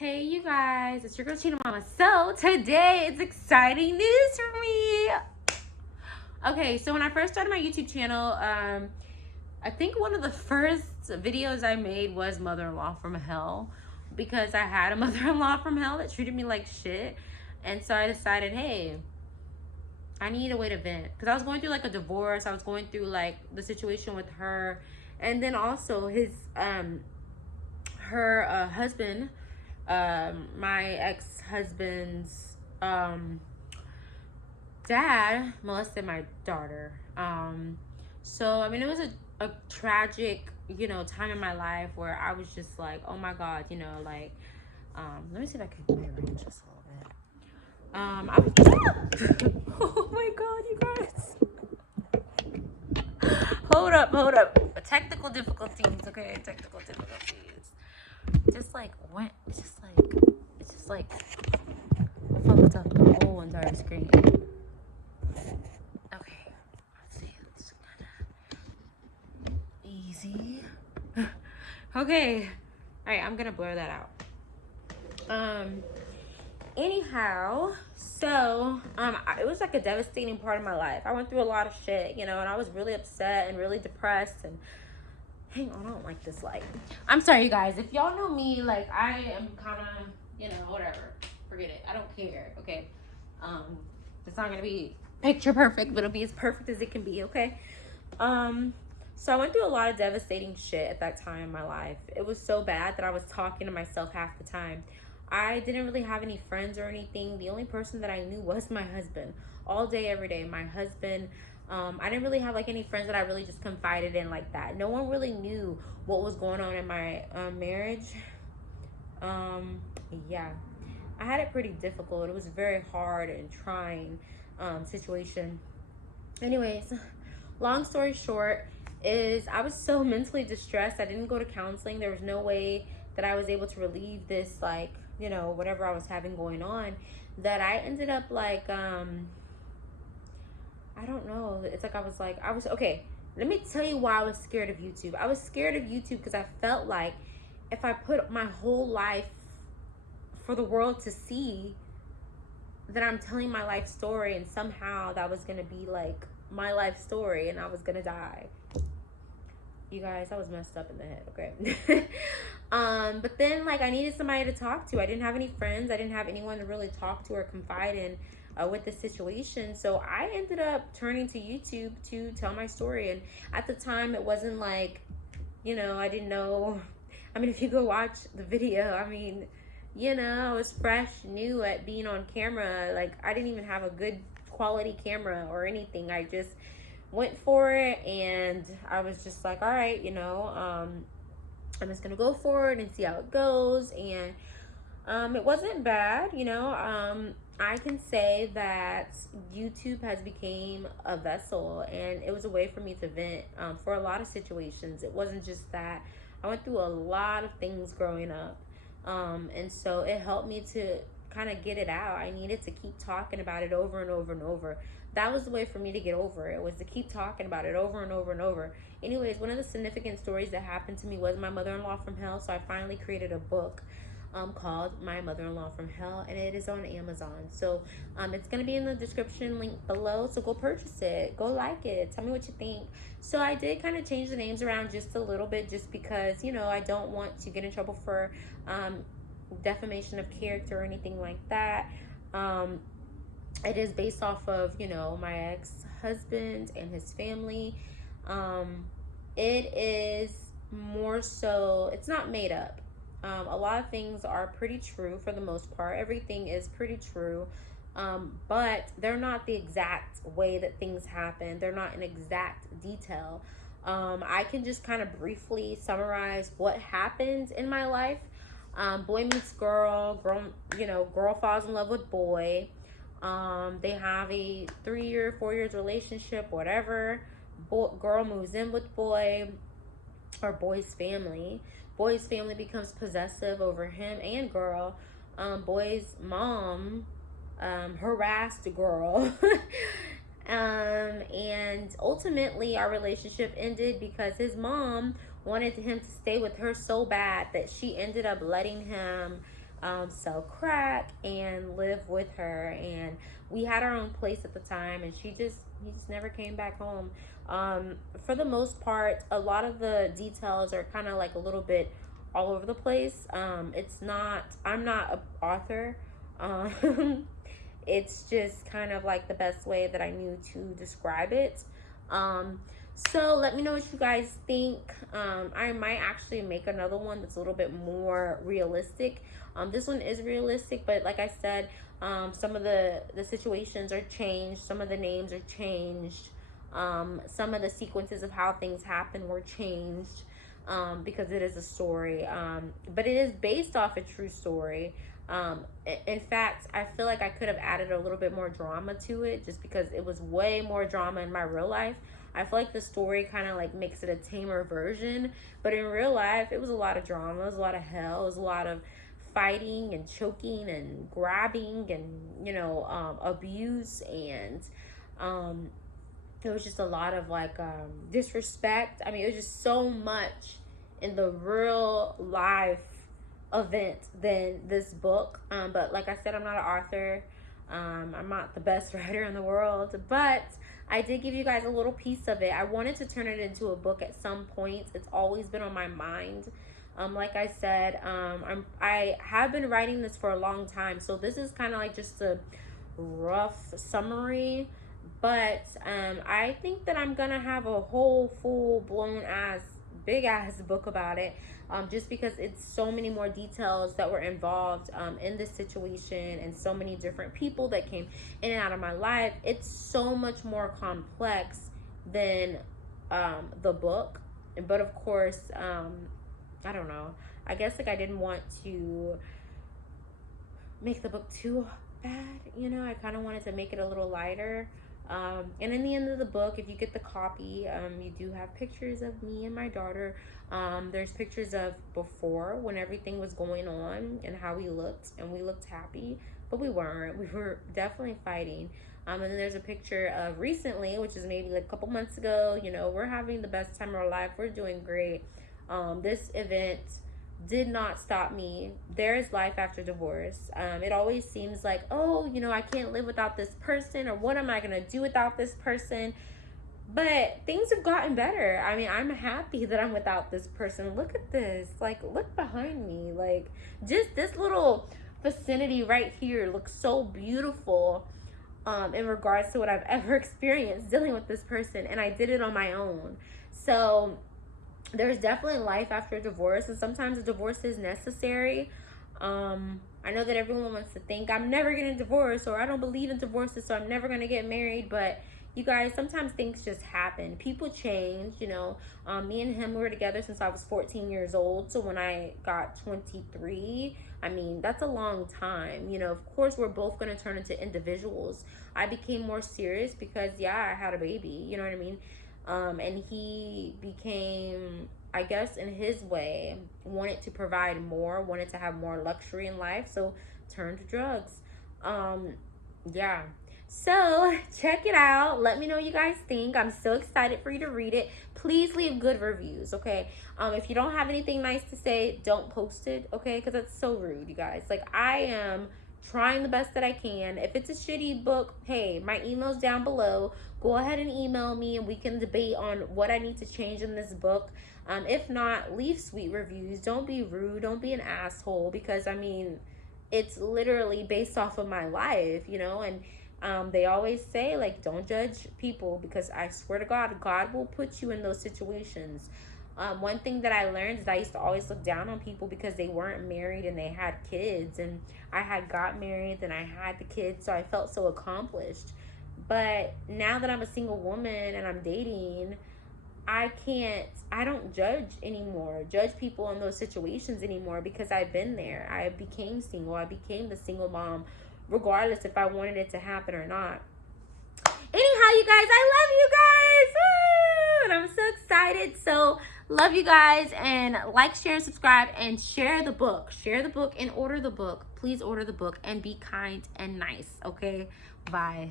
Hey you guys, it's your girl Cheetah Mama. So today it's exciting news for me. Okay, so when I first started my YouTube channel, I think one of the first videos I made was mother-in-law from hell, because I had a mother-in-law from hell that treated me like shit. And so I decided, hey, I need a way to vent, because I was going through like a divorce. I was going through like the situation with her, and then also his her husband, my ex-husband's dad molested my daughter. So I mean, it was a tragic, time in my life where I was just like, oh my god, like, let me see if I can rearrange this a little bit. I was oh my god, you guys. Hold up. Technical difficulties, okay? Technical difficulties. It's just like fucked up the whole entire screen. Okay, let's see. It's kind of easy. Okay, all right. I'm gonna blur that out. Anyhow, so it was like a devastating part of my life. I went through a lot of shit, and I was really upset and really depressed. And hang on, I don't like this light. I'm sorry, you guys. If y'all know me, like, I am kind of, whatever. Forget it. I don't care, okay? It's not gonna be picture perfect, but it'll be as perfect as it can be, okay? So I went through a lot of devastating shit at that time in my life. It was so bad that I was talking to myself half the time. I didn't really have any friends or anything. The only person that I knew was my husband. All day, every day, my husband. I didn't really have like any friends that I really just confided in like that. No one really knew what was going on in my marriage. Yeah, I had it pretty difficult. It was a very hard and trying situation. Anyways, long story short is I was so mentally distressed. I didn't go to counseling. There was no way that I was able to relieve this, like, whatever I was having going on, that I ended up like, I don't know. It's like I was okay. Let me tell you why I was scared of YouTube. I was scared of YouTube because I felt like if I put my whole life for the world to see, that I'm telling my life story, and somehow that was gonna be like my life story and I was gonna die. You guys, I was messed up in the head, okay? But then, like, I needed somebody to talk to. I didn't have any friends. I didn't have anyone to really talk to or confide in with the situation. So I ended up turning to YouTube to tell my story. And at the time, it wasn't like, I didn't know. I mean, if you go watch the video, I mean, I was fresh, new at being on camera. Like, I didn't even have a good quality camera or anything. I just went for it, and I was just like, all right, I'm just gonna go for it and see how it goes. And it wasn't bad. I can say that YouTube has became a vessel, and it was a way for me to vent for a lot of situations. It wasn't just that. I went through a lot of things growing up, and so it helped me to kind of get it out. I needed to keep talking about it over and over and over. That was the way for me to get over it, was to keep talking about it over and over and over. Anyways, one of the significant stories that happened to me was my mother-in-law from hell. So I finally created a book called My Mother-in-Law from Hell, and it is on Amazon. So it's going to be in the description link below, so go purchase it, go like it, tell me what you think. So I did kind of change the names around just a little bit, just because, I don't want to get in trouble for defamation of character or anything like that. It is based off of, my ex-husband and his family. It is more so, it's not made up. A lot of things are pretty true for the most part. Everything is pretty true. But they're not the exact way that things happen. They're not in exact detail. I can just kind of briefly summarize what happened in my life. Boy meets girl, girl falls in love with boy. They have a 3 year, 4 years relationship, whatever. Girl moves in with boy, or boy's family. Boy's family becomes possessive over him and girl. Boy's mom harassed girl. And ultimately our relationship ended because his mom wanted him to stay with her so bad that she ended up letting him sell crack and live with her. And we had our own place at the time, and he just never came back home. For the most part, a lot of the details are kind of like a little bit all over the place. It's not, I'm not an author. It's just kind of like the best way that I knew to describe it. So let me know what you guys think. I might actually make another one that's a little bit more realistic. This one is realistic, but like I said, some of the situations are changed. Some of the names are changed. Some of the sequences of how things happen were changed, because it is a story. But it is based off a true story. In fact, I feel like I could have added a little bit more drama to it, just because it was way more drama in my real life. I feel like the story kind of like makes it a tamer version, but in real life, it was a lot of drama, it was a lot of hell, it was a lot of fighting and choking and grabbing and, you know, abuse, and it was just a lot of like disrespect. I mean, it was just so much in the real life event than this book. But like I said, I'm not an author. I'm not the best writer in the world, but I did give you guys a little piece of it. I wanted to turn it into a book at some point. It's always been on my mind. Like I said, I have been writing this for a long time, so this is kind of like just a rough summary. But I think that I'm gonna have a whole full-blown ass big ass book about it, just because it's so many more details that were involved in this situation, and so many different people that came in and out of my life. It's so much more complex than the book. But of course, I don't know, I guess like I didn't want to make the book too bad, you know. I kind of wanted to make it a little lighter. And in the end of the book, if you get the copy, you do have pictures of me and my daughter. There's pictures of before, when everything was going on, and how we looked, and we looked happy, but we weren't. We were definitely fighting. And then there's a picture of recently, which is maybe like a couple months ago. You know, we're having the best time of our life. We're doing great. This event did not stop me. There is life after divorce. It always seems like, oh, you know, I can't live without this person, or what am I gonna do without this person? But things have gotten better. I mean, I'm happy that I'm without this person. Look at this. Like, look behind me. Like, just this little vicinity right here looks so beautiful, in regards to what I've ever experienced dealing with this person. And I did it on my own. So there's definitely life after divorce, and sometimes a divorce is necessary. I know that everyone wants to think I'm never getting divorced, or I don't believe in divorces, so I'm never going to get married. But you guys, sometimes things just happen. People change, you know. Me and him were together since I was 14 years old. So when I got 23, I mean, that's a long time. You know, of course, we're both going to turn into individuals. I became more serious because, yeah, I had a baby. You know what I mean? And he became, I guess in his way, wanted to provide more, wanted to have more luxury in life, so turned to drugs. Yeah. So check it out. Let me know what you guys think. I'm so excited for you to read it. Please leave good reviews, okay? If you don't have anything nice to say, don't post it, okay? Because that's so rude, you guys. Like, I am trying the best that I can. If it's a shitty book, hey, my email's down below. Go ahead and email me, and we can debate on what I need to change in this book. If not, leave sweet reviews. Don't be rude. Don't be an asshole, because, I mean, it's literally based off of my life, you know. And they always say, like, don't judge people, because I swear to God, God will put you in those situations. One thing that I learned is I used to always look down on people because they weren't married and they had kids, and I had got married and I had the kids, so I felt so accomplished. But now that I'm a single woman and I'm dating, I don't judge anymore, judge people in those situations anymore, because I've been there. I became single. I became the single mom, regardless if I wanted it to happen or not. Anyhow, you guys, I love you guys. Woo! And I'm so excited. So love you guys, and like, share, and subscribe, and share the book. Share the book and order the book. Please order the book, and be kind and nice, okay? Bye.